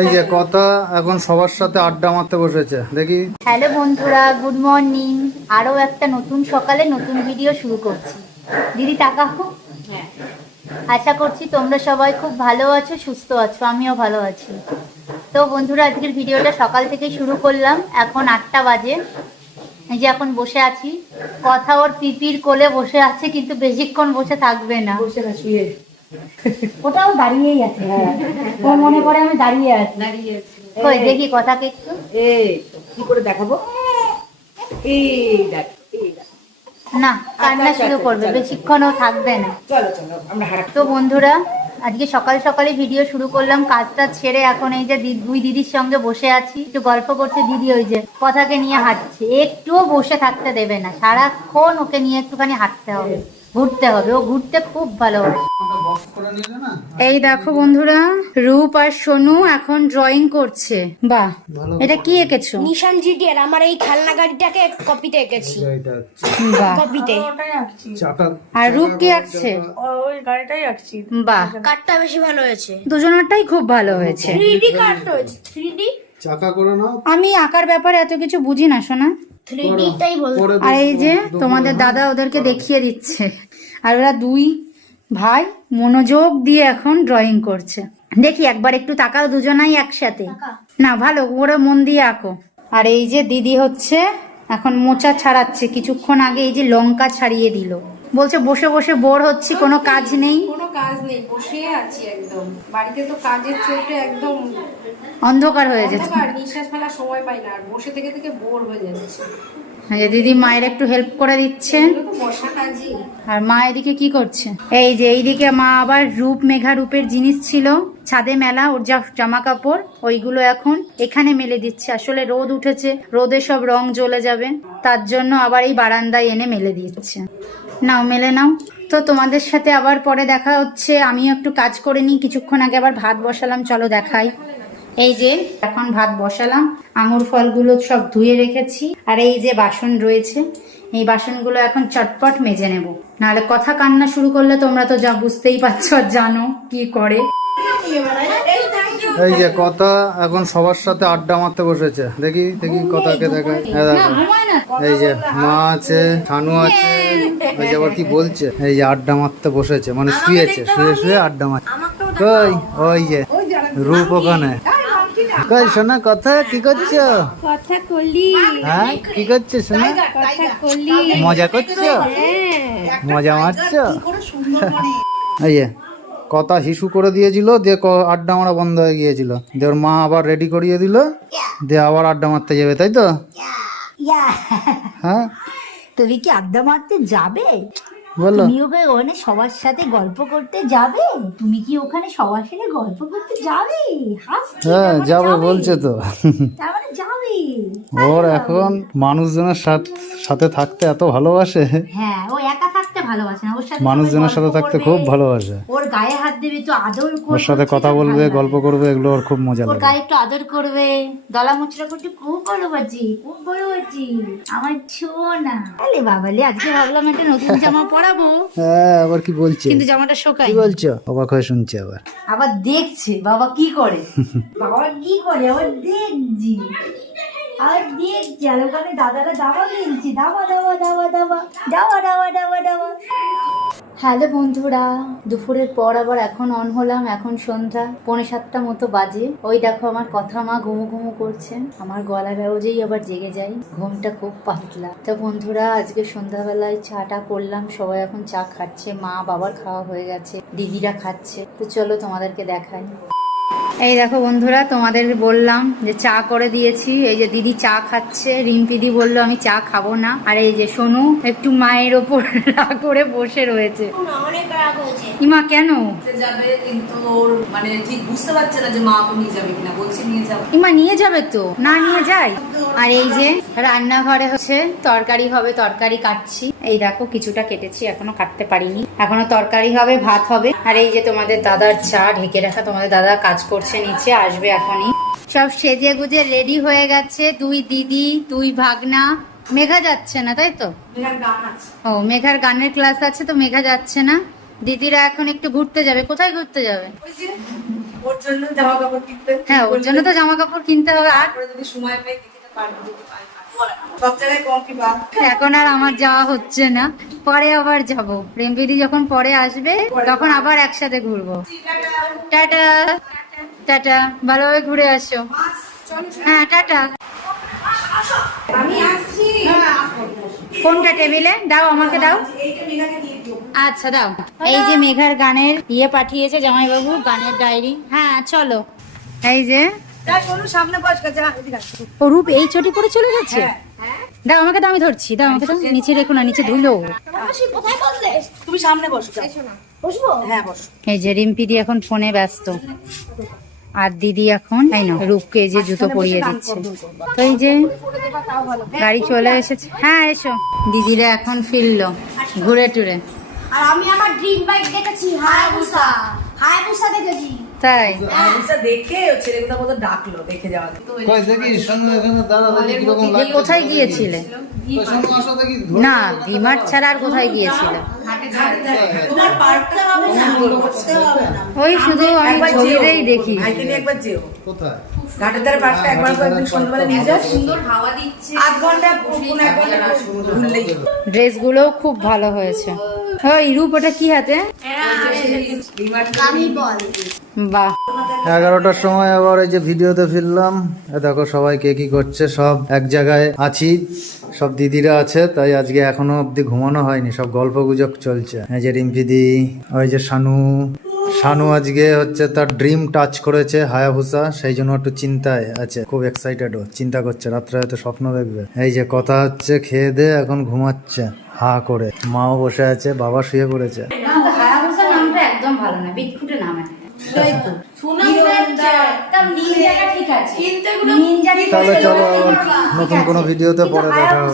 এই যে কথা এখন সবার সাথে আড্ডা মারতে বসেছে। দেখি। হ্যালো বন্ধুরা গুড মর্নিং। আরও একটা নতুন সকালে নতুন ভিডিও শুরু করছি। দিদি তাকাও আশা করছি তোমরা সবাই খুব ভালো আছো সুস্থ আছো আমিও ভালো আছি। তো বন্ধুরা আজকের ভিডিওটা সকাল থেকে শুরু করলাম। এখন আটটা বাজে। এই যে এখন বসে আছি। কথা ওর পিপির কোলে বসে আছে কিন্তু বেশিক্ষণ বসে থাকবে না। বসে না শুয়ে। ওটাও দাঁড়িয়েই আছে ও মনে করে আমি দাঁড়িয়ে আছি। দাঁড়িয়ে আছে। কই দেখি কথাকে একটু। তো, কি করে দেখাবো? এই দেখ না কান্না আচ্ছা, শুরু আচ্ছা, করবে বেশিক্ষণও থাকবে না। চলো চলো আমরা তো বন্ধুরা আজকে সকাল সকালে ভিডিও শুরু করলাম কাজটা ছেড়ে এখন এই যে দুই দিদির সঙ্গে বসে আছি। একটু গল্প করছে দিদি ওই যে কথাকে নিয়ে হাঁটছে। একটুও বসে থাকতে দেবে না সারাক্ষণ ওকে নিয়ে একটুখানি হাঁটতে হবে। ঘুরতে হবে ও ঘুরতে খুব ভালো এই দেখো বন্ধুরা রূপ আর সোনু এখন ড্রয়িং করছে। বাহ এটা কি এঁকেছো? নিশান জিটিআর আমার এই খেলনা গাড়িটাকে কপিতে এঁকেছি। কপিতে আর রূপ কি আঁকছে? ওই গাড়িটাই আঁকছি। বাহ। কাঠটা বেশি ভালো হয়েছে। দুজনেরটাই খুব ভালো হয়েছে। থ্রি ডি কাঠ হয়েছে থ্রি চাকা করে নাও। আমি আঁকার ব্যাপারে এত কিছু বুঝি না শোনা আর এই যে তোমাদের দাদা ওদেরকে দেখিয়ে দিচ্ছে। আর ওরা দুই ভাই মনোযোগ দিয়ে এখন ড্রয়িং করছে। দেখি একবার একটু তাকাও দুজনাই একসাথে। না ভালো ওরা মন দিয়ে আঁকো। আর এই যে দিদি হচ্ছে এখন মোচা ছাড়াচ্ছে। কিছুক্ষণ আগে এই যে লঙ্কা ছাড়িয়ে দিল। বলছে বসে বসে বোর হচ্ছি কোনো কাজ নেই। কোনো কাজ নেই বসে আছি একদম। বাড়িতে তো কাজের চোটে একদম অন্ধকার হয়ে অন্ধকার নিঃশ্বাস ফেলার সময় পাই না আর বসে থেকে থেকে বোর হয়ে যাচ্ছে। এই দিদি মায়ের একটু হেল্প করে দিচ্ছেন। আর মা এদিকে কি করছে? এই যে এইদিকে মা আবার রূপ মেঘা রূপের জিনিস ছিল। ছাদে মেলা ওর যা জামা কাপড় ওইগুলো এখন এখানে মেলে দিচ্ছে। আসলে রোদ উঠেছে রোদে সব রং জ্বলে যাবে। তার জন্য আবার এই বারান্দায় এনে মেলে দিচ্ছে। নাও, মেলে নাও। তো তোমাদের সাথে আবার পরে দেখা হচ্ছে। আমিও একটু কাজ করে নিই। কিছুক্ষণ আগে আবার ভাত বসালাম। চলো দেখাই। এই যে, এখন ভাত বসালাম। আঙুর ফলগুলো সব ধুয়ে রেখেছি। আর এই যে বাসন রয়েছে, এই বাসনগুলো এখন চটপট মেজে নেব। নাহলে কথা কান্না শুরু করলে তোমরা তো যা বুঝতেই পারছ জানো কি করে। এই যে কথা এখন সবার সাথে আড্ডা মারতে বসেছে। দেখি দেখি কথাকে দেখায় এই এই যে মা আছে ঠানু আছে ওই যে আবার কি বলছে? এই যে আড্ডা মারতে বসেছে মানে শুয়েছে শুয়ে শুয়ে আড্ডা মারছে কই ওই যে রূপ ওখানে। কই শোনা কথা কি করছ? কথা করলি হ্যাঁ কি করছ শোনা কথা করলি মজা করছ? মজা মারছো? এই যে কথা হিসু করে দিয়েছিল দিয়ে আড্ডা মারা বন্ধ হয়ে গিয়েছিল। দিয়ে ওর মা আবার রেডি করিয়ে দিল দিয়ে আবার আড্ডা মারতে যাবে তাই তো? হ্যাঁ। তুমি কি আড্ডা মারতে যাবে? বলো। তুমি ওকে ওখানে সবার সাথে গল্প করতে যাবে? তুমি কি ওখানে সবার সাথে গল্প করতে যাবে? হ্যাঁ যাবে। বলছে তো। তার মানে যাবে। ওর এখন মানুষজনের সাথ- সাথে থাকতে এত ভালোবাসে। হ্যাঁ ও একা ভালোবাসে না। ওর সাথে মানুষজনের সাথে থাকতে খুব ভালোবাসে। ওর গায়ে হাত দেবে তো আদর করবে ওর সাথে কথা বলবে গল্প করবে এগুলো ওর খুব মজা ওর লাগে। গায়ে একটু আদর করবে। দলা মুচড়া করতে খুব ভালোবাসি খুব ভালোবাসি। আমার ছোনা আরে বাবালে আজকে ভাবলাম একটা নতুন জামা পরাবো। হ্যাঁ আবার কি বলছে? কিন্তু জামাটা শোকাই কি বলছো? অবাক হয়ে শুনছে আবার। আবার দেখছে বাবা কি করে? বাবা কি করে? আবার দেখছি। আর আর ওখানে দাদারা দাবা খেলছি দাবা দাবা দাবা দাবা দাবা দাবা দাবা দাবা হ্যালো বন্ধুরা, দুপুরের পর আবার এখন অন হলাম, এখন সন্ধ্যা, পৌনে সাতটা মতো বাজে। ওই দেখো আমার কথা মা ঘুমু ঘুমু করছে, আমার গলার আওয়াজেই আবার জেগে যাই ঘুমটা খুব পাতলা। তো বন্ধুরা, আজকে সন্ধ্যাবেলায় চাটা করলাম, সবাই এখন চা খাচ্ছে, মা বাবার খাওয়া হয়ে গেছে, দিদিরা খাচ্ছে। তো চলো তোমাদেরকে দেখাই। এই দেখো বন্ধুরা তোমাদের বললাম যে চা করে দিয়েছি। এই যে দিদি চা খাচ্ছে রিম্পিদি বলল আমি চা খাব না। আর এই যে সোনু একটু মায়ের ওপর রাগ করে বসে রয়েছে। ইমা কেন? যাবে কিন্তু মানে ঠিক বুঝতে পারছে না যে মা নিয়ে যাবে কিনা বলছে নিয়ে যাবে। ইমা নিয়ে যাবে তো? না নিয়ে যাই আর এই যে রান্নাঘরে হচ্ছে তরকারি হবে তরকারি কাটছি। এই দেখো কিছুটা কেটেছি এখনও কাটতে পারিনি। এখনও তরকারি হবে ভাত হবে। আর এই যে তোমাদের দাদার চা ঢেকে রাখা তোমাদের দাদা কাজ করছে নিচে আসবে এখনই। সব সেজে গুজে রেডি হয়ে গেছে। দুই দিদি দুই ভাগনা। মেঘা যাচ্ছে না তাই তো? ও মেঘার গানের ক্লাস আছে তো মেঘা যাচ্ছে না। দিদিরা এখন একটু ঘুরতে যাবে। কোথায় ঘুরতে যাবে? ওর জন্য জামা কাপড় কিনতে। হ্যাঁ ওর জন্য তো জামা কাপড় কিনতে হবে। আর সময় পাই বাদ? এখন আর আমার যাওয়া হচ্ছে না। পরে আবার যাব। প্রেমবিদি যখন পরে আসবে তখন আবার একসাথে ঘুরবো। টাটা। টাটা। ভালোভাবে ঘুরে আসো। হ্যাঁ টাটা। কোনটা টেবিলে? দাও আমাকে দাও। আচ্ছা দাও। এই যে মেঘার গানের ইয়ে পাঠিয়েছে জামাইবাবু গানের ডায়েরি। হ্যাঁ চলো। এই যে সামনে ও রূপ এই চটি পরে চলে যাচ্ছে? দাও আমাকে দাও আমি ধরছি। দাও আমাকে নিচে রেখো না নিচে ধুলো। তুমি সামনে বসো যাও। হ্যাঁ বসো। এই যে রিম্পি দি এখন ফোনে ব্যস্ত। আর দিদি এখন রূপকে যে জুতো পরিয়ে দিচ্ছে। তো এই যে গাড়ি চলে এসেছে। হ্যাঁ এসো। দিদিরা এখন ফিরলো ঘুরে টুরে। আর আমি আমার ড্রিম বাইক দেখেছি হায়াবুসা। হায়াবুসা দেখেছি। তাই? দেখে ছেলেগুলো মতো ডাকলো দেখে যাওয়া কই দেখি শোনো এখানে দাদা দেখি কীরকম এই কোথায় গিয়েছিলে? না ডিমার্ট ছাড়া আর কোথায় গিয়েছিলে? না? ওই শুধু আমি ছবিতেই দেখি। ভাইকে নিয়ে একবার যেও। কোথায়? ঘাটের ধারে পার্কটা একবার একদিন সন্ধ্যাবেলা নিয়ে যাও সুন্দর হাওয়া দিচ্ছে। আধ ঘণ্টা কোনো এক ঘণ্টা ঘুরলেই হলো। ড্রেসগুলোও খুব ভালো হয়েছে। ওটা কি হাতে? বাহ। এগারোটার সময় আবার এই যে ভিডিওতে ফিরলাম। দেখো সবাই কে কি করছে সব এক জায়গায় আছি। সব দিদিরা আছে তাই আজকে এখনও অব্দি ঘুমানো হয়নি। সব গল্প গুজব চলছে। এই যে রিম্পিদি ওই যে শানু। শানু আজকে হচ্ছে তার ড্রিম টাচ করেছে হায়াভুসা সেই জন্য একটু চিন্তায় আছে খুব এক্সাইটেড ও চিন্তা করছে রাত্রে হয়তো স্বপ্ন দেখবে। এই যে কথা হচ্ছে খেয়ে দে এখন ঘুমাচ্ছে হা করে। মাও বসে আছে বাবা শুয়ে পড়েছে। নামটা একদম ভালো না বিটফুটে নাম নিনজাটা ঠিক আছে। নিনজা তাহলে চলো নতুন কোনো ভিডিওতে পরে দেখা হবে।